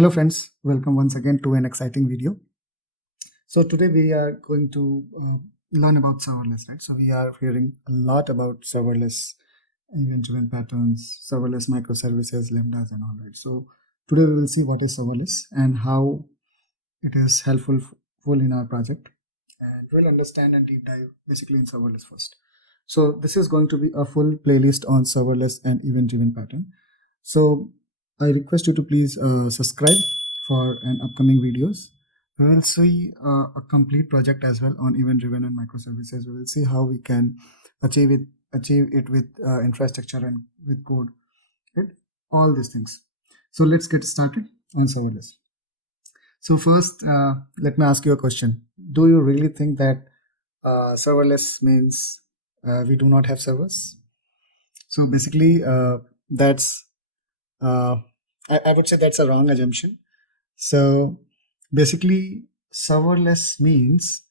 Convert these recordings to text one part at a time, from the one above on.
Hello friends, welcome once again to an exciting video. So today we are going to learn about serverless, right? So we are hearing a lot about serverless event-driven patterns, serverless microservices, lambdas and all, right? So today we will see what is serverless and how it is helpful in our project, and we'll understand and deep dive basically in serverless first. So this is going to be a full playlist on serverless and event-driven pattern. So I request you to please subscribe for an upcoming videos. We will see a complete project as well on event-driven and microservices. We will see how we can achieve it with infrastructure and with code, right? All these things. So let's get started on serverless. So first, let me ask you a question. Do you really think that serverless means we do not have servers? So basically, that's I would say that's a wrong assumption. So basically, serverless means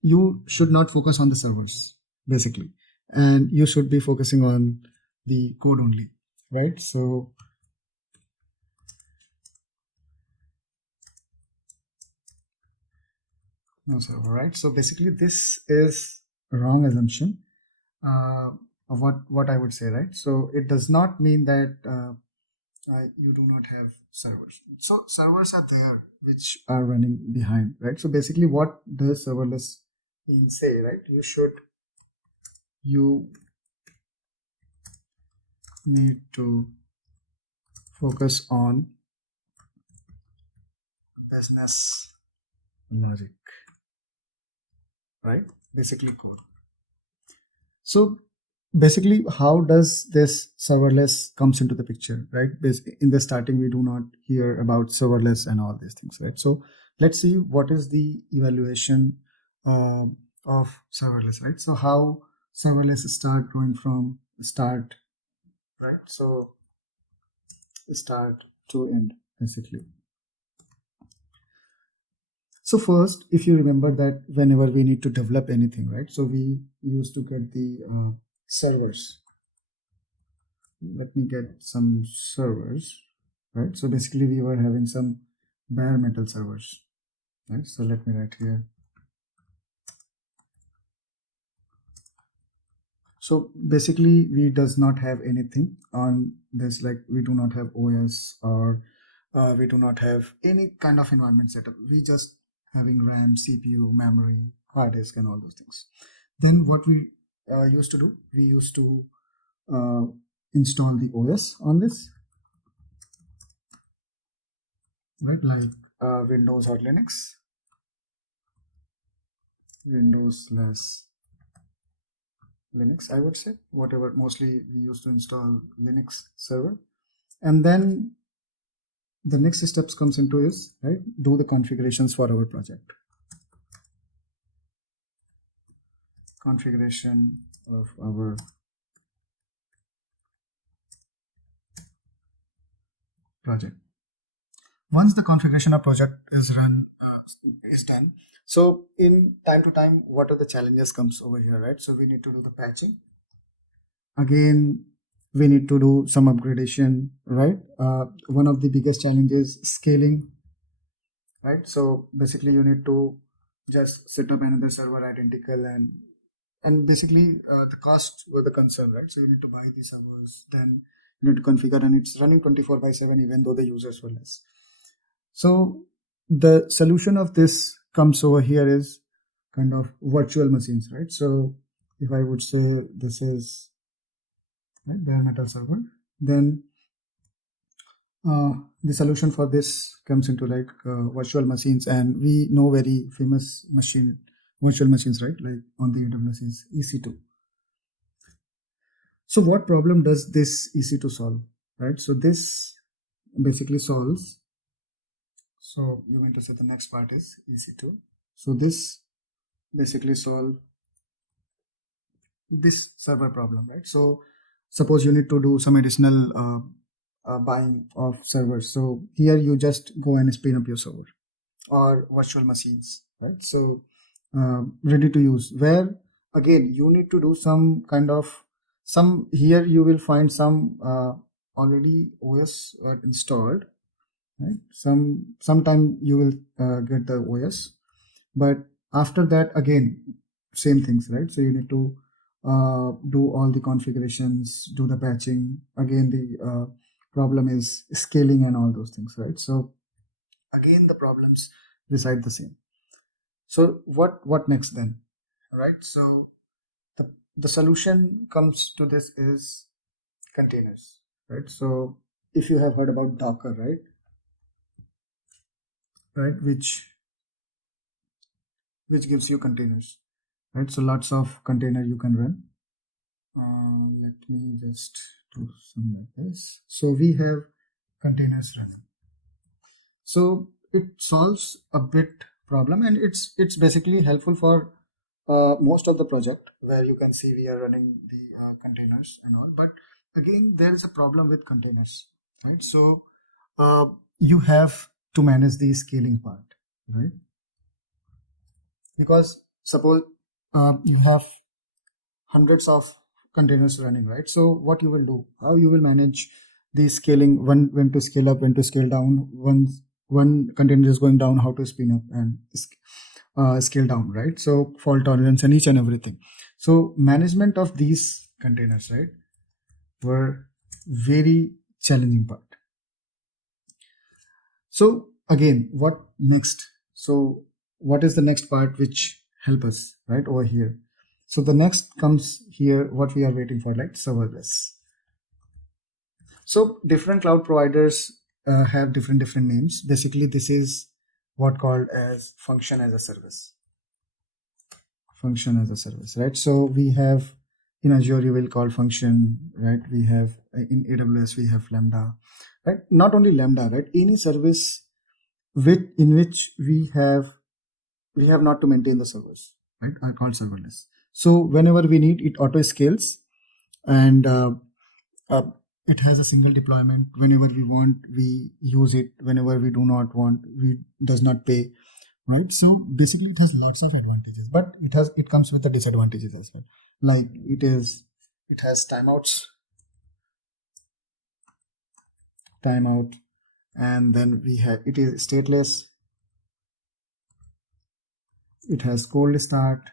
you should not focus on the servers, basically, and you should be focusing on the code only, right? So no server, right? So basically, this is a wrong assumption of what I would say, right? So it does not mean that you do not have servers. So servers are there which are running behind, right? So basically, what does serverless mean say, right? You need to focus on business logic, right? Basically code. So basically, how does this serverless comes into the picture, right? In the starting, we do not hear about serverless and all these things, right? So let's see what is the evaluation of serverless, right? So how serverless start going from start, right? So start to end, basically. So first, if you remember that whenever we need to develop anything, right? So we used to get the servers. Let me get some servers, right? So basically we were having some bare metal servers, right? So let me write here. So basically we does not have anything on this, like we do not have OS or we do not have any kind of environment setup. We just having RAM, CPU, memory, hard disk and all those things. Then what we used to do, we used to install the OS on this, right? Like Windows or Linux, Windows less Linux, I would say, whatever. Mostly we used to install Linux server, and then the next steps comes into is, right, do the configurations for our project. Configuration of our project. Once the configuration of project is done, so in time to time, what are the challenges comes over here, right? So we need to do the patching. Again, we need to do some upgradation, right? One of the biggest challenges scaling, right? So basically you need to just set up another server identical, and basically the cost were the concern, right? So you need to buy the servers, then you need to configure, and it's running 24/7 even though the users were less. So the solution of this comes over here is kind of virtual machines, right? So if I would say this is bare metal server, then the solution for this comes into like virtual machines, and we know very famous virtual machines, right? Like on the AWS is EC2. So what problem does this EC2 solve, right? So this basically solves, so you mean to say the next part is EC2. So this basically solve this server problem, right? So suppose you need to do some additional buying of servers. So here you just go and spin up your server or virtual machines, right? So ready to use, where again you need to do some kind of here you will find some already OS installed, right? Sometime you will get the OS, but after that again same things, right? So you need to do all the configurations, do the patching. Again, the problem is scaling and all those things, right? So again the problems reside the same. So what next then, right? So the solution comes to this is containers, right? So if you have heard about Docker, right, which gives you containers, right? So lots of container you can run. Let me just do some like this. So we have containers running. So it solves a bit problem, and it's basically helpful for most of the project where you can see we are running the containers and all. But again, there is a problem with containers, right? So you have to manage the scaling part, right? Because suppose you have hundreds of containers running, right? So what you will do, how you will manage the scaling, when to scale up, when to scale down, once one container is going down, how to spin up and scale down, right? So fault tolerance and each and everything. So management of these containers, right, were very challenging part. So again, what next? So what is the next part which help us, right, over here? So the next comes here, what we are waiting for, like serverless. So different cloud providers have different names. Basically, this is what called as function as a service. Function as a service, right? So we have in Azure, you will call function, right? We have in AWS, we have Lambda, right? Not only Lambda, right? Any service in which we have not to maintain the servers, right, are called serverless. So whenever we need, it auto scales, and it has a single deployment. Whenever we want, we use it. Whenever we do not want, we does not pay, right? So basically it has lots of advantages, but it comes with the disadvantages as well. Like it has timeout, and then it is stateless. It has cold start.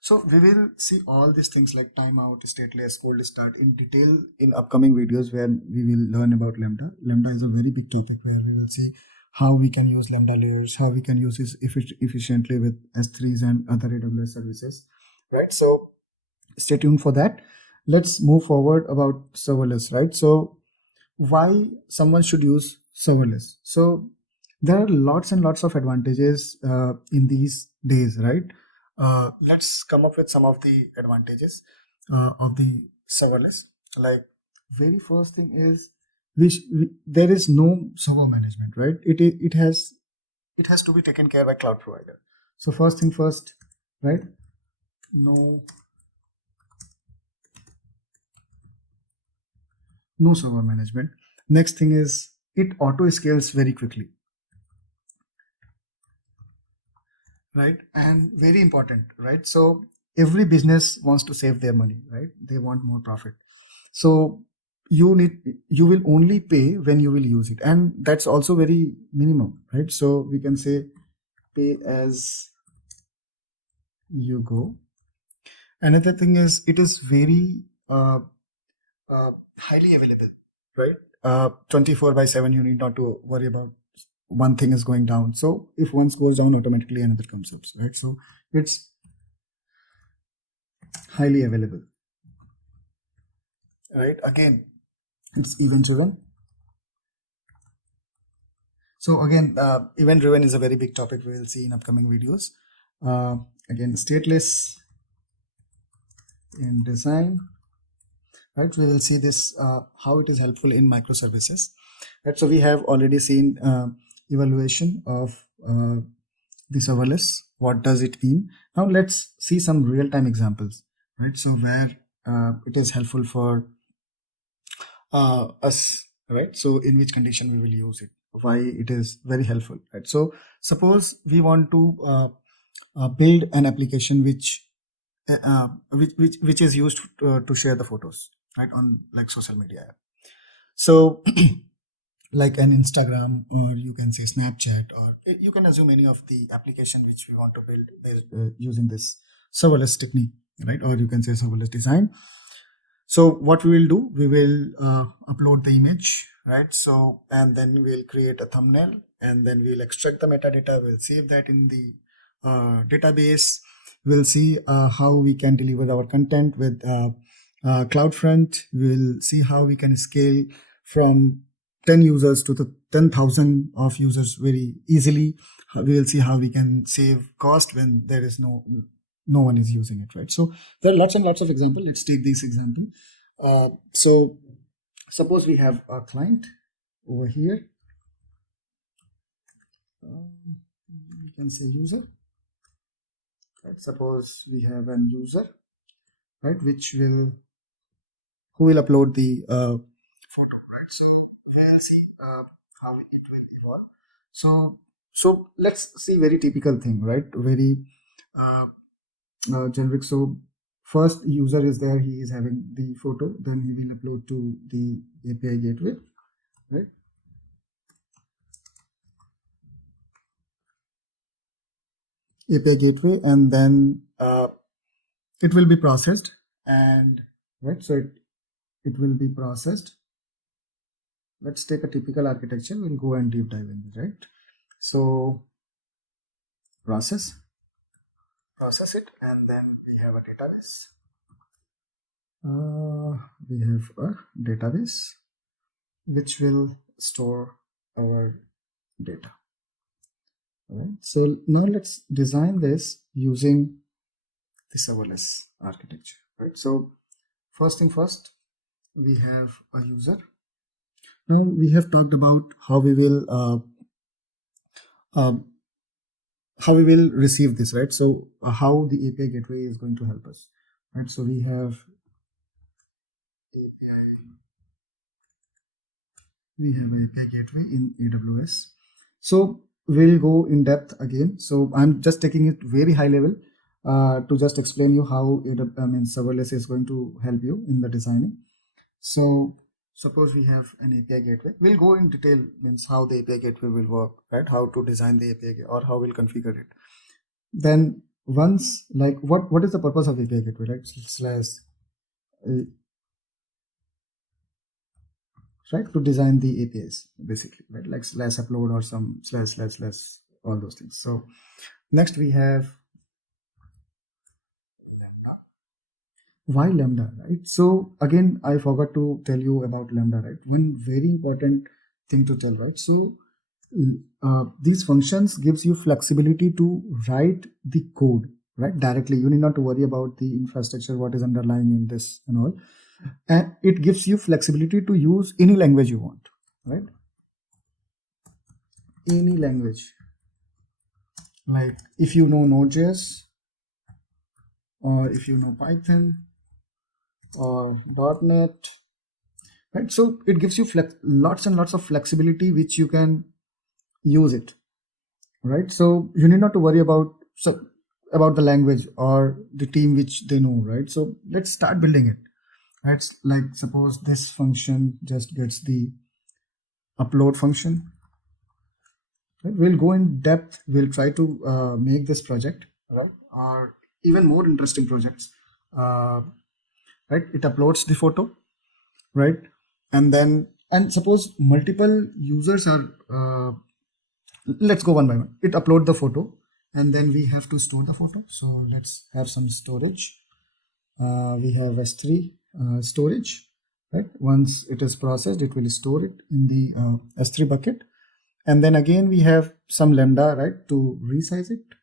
So we will see all these things like timeout, stateless, cold start in detail in upcoming videos where we will learn about Lambda. Lambda is a very big topic where we will see how we can use Lambda layers, how we can use this efficiently with S3s and other AWS services, right? So stay tuned for that. Let's move forward about serverless, right? So why someone should use serverless? So there are lots and lots of advantages in these days, right? Let's come up with some of the advantages of the serverless. Like very first thing is there is no server management, right? It has to be taken care by cloud provider. So first thing first, right? No server management. Next thing is it auto scales very quickly, right? And very important, right? So every business wants to save their money, right? They want more profit. So you will only pay when you will use it, and that's also very minimum, right? So we can say pay as you go. Another thing is it is very highly available, right? 24/7, you need not to worry about one thing is going down. So if one goes down, automatically another comes up, right? So it's highly available, right? Again, it's event driven. So again, event driven is a very big topic we will see in upcoming videos. Again, stateless in design, right? We will see this how it is helpful in microservices, right? So we have already seen evaluation of the serverless. What does it mean? Now let's see some real-time examples, right? So where it is helpful for us, right? So in which condition we will use it, why it is very helpful, right? So suppose we want to build an application which is used to share the photos, right, on like social media app. So like an Instagram, or you can say Snapchat, or you can assume any of the application which we want to build using this serverless technique, right? Or you can say serverless design. So what we will do, we will upload the image, right? So, and then we'll create a thumbnail, and then we'll extract the metadata. We'll save that in the database. We'll see how we can deliver our content with CloudFront. We'll see how we can scale from 10 users to the 10,000 of users very easily. We will see how we can save cost when there is no one is using it, right? So there are lots and lots of examples. Let's take this example. So suppose we have a client over here. We can say user, right? Suppose we have an user, right, who will upload the photo, right? So we'll see how it will evolve. So let's see very typical thing, right? Very generic. So first user is there, he is having the photo, then he will upload to the API gateway, right? API gateway, and then it will be processed, and right, so it will be processed. Let's take a typical architecture. We'll go and deep dive in it, right? So process it, and then we have a database. We have a database which will store our data. All right. So now let's design this using the serverless architecture, right? So first thing first, we have a user. Now we have talked about how we will receive this, right? So how the API gateway is going to help us, right? So we have API gateway in AWS. So we'll go in depth again. So I'm just taking it very high level to just explain you how serverless is going to help you in the designing. So suppose we have an API gateway. We'll go in detail, means how the API gateway will work, right? How to design the API or how we'll configure it. Then once, like what is the purpose of API gateway, right? Right, to design the APIs basically, right? Like slash upload or some slash all those things. So next we have Lambda. Why Lambda, right? So again, I forgot to tell you about Lambda, right? One very important thing to tell, right? So these functions gives you flexibility to write the code, right, directly. You need not to worry about the infrastructure, what is underlying in this and all. And it gives you flexibility to use any language you want, right? Any language. Like if you know Node.js, or if you know Python or .NET, right? So it gives you lots and lots of flexibility which you can use it, right? So you need not to worry about the language or the team which they know, right? So let's start building it. Right, like suppose this function just gets the upload function. Right? We'll go in depth. We'll try to make this project, right, or even more interesting projects. Right, it uploads the photo, right, and suppose multiple users are. Let's go one by one. It upload the photo, and then we have to store the photo. So let's have some storage. We have S3 storage, right? Once it is processed, it will store it in the S3 bucket, and then again we have some Lambda, right, to resize it.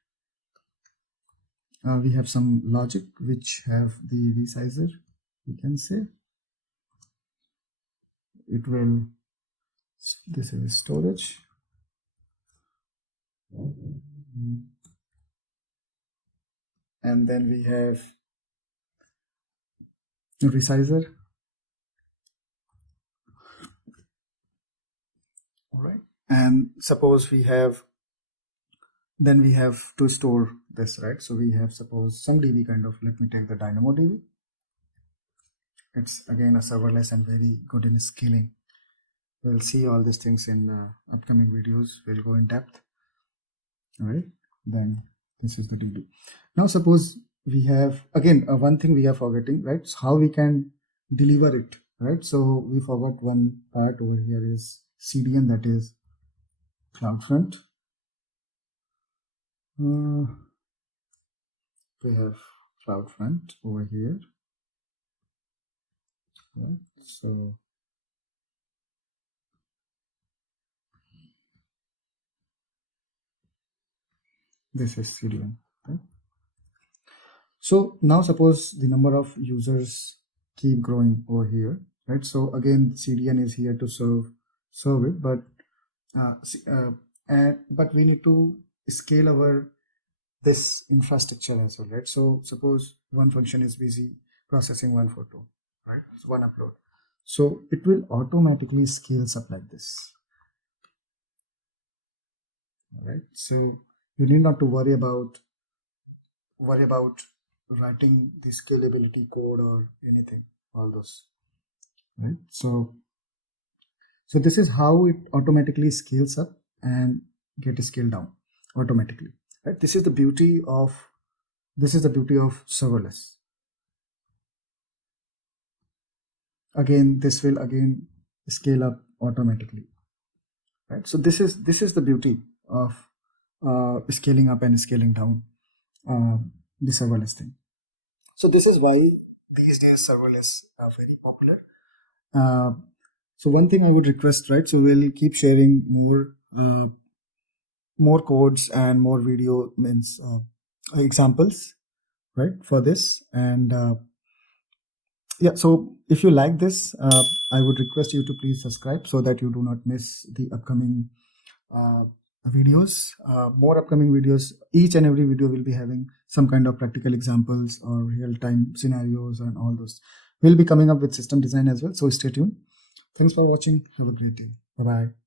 We have some logic which have the resizer. You can say it will. This is storage. And then we have resizer. All right, and suppose we have to store this, right? So we have suppose some DB kind of, let me take the DynamoDB. It's again a serverless and very good in scaling. We'll see all these things in upcoming videos. We'll go in depth. All right, then this is the DB. Now suppose we have again one thing we are forgetting, right? So how we can deliver it, right? So we forgot one part over here is CDN, that is CloudFront. We have CloudFront over here, right? So this is CDN, right? So now suppose the number of users keep growing over here, right? So again, CDN is here to serve it, but but we need to scale our this infrastructure as well, right? So suppose one function is busy processing one photo, right? So one upload. So it will automatically scales up like this. All right. So you need not to worry about writing the scalability code or anything, all those, right? So this is how it automatically scales up and get scaled down automatically, right? This is the beauty of serverless. Again, this will again scale up automatically, right? So this is the beauty of scaling up and scaling down the serverless thing. So this is why these days serverless are very popular. So one thing I would request, right? So we'll keep sharing more codes and more video examples, right, for this. And yeah, so if you like this, I would request you to please subscribe so that you do not miss the upcoming videos. More upcoming videos. Each and every video will be having some kind of practical examples or real-time scenarios, and all those. We'll be coming up with system design as well, so stay tuned. Thanks for watching. Have a great day. Bye-bye.